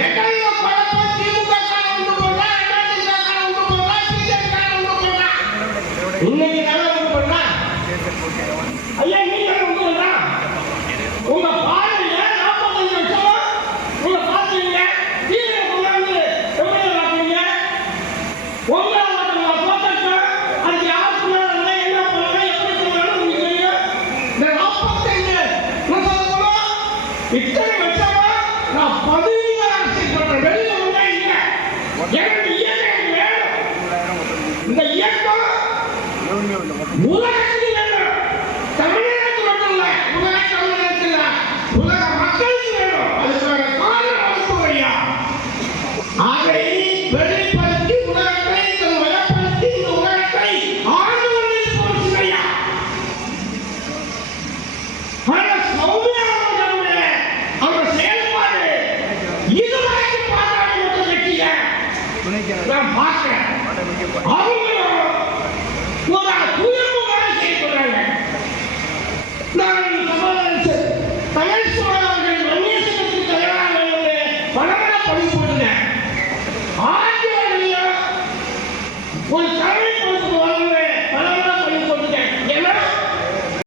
எதையோ குழப்பம் திமுக இன்னைக்கு நல்லா பண்ணா ஐயா நீங்க இத்தனை வருஷமா நான் பதினீங்க செய்யப்பட்ட வெளியில உலகத்தில் நான் பார்க்கிறேன் அவங்க ஒரு உயர்வு வேலை செய்யப்படுறாங்க நான் தமிழ் சோழர்கள் ரமேசனுக்கு தயாராக வளர்ந்த படி போட்டுங்க ஒரு தமிழ்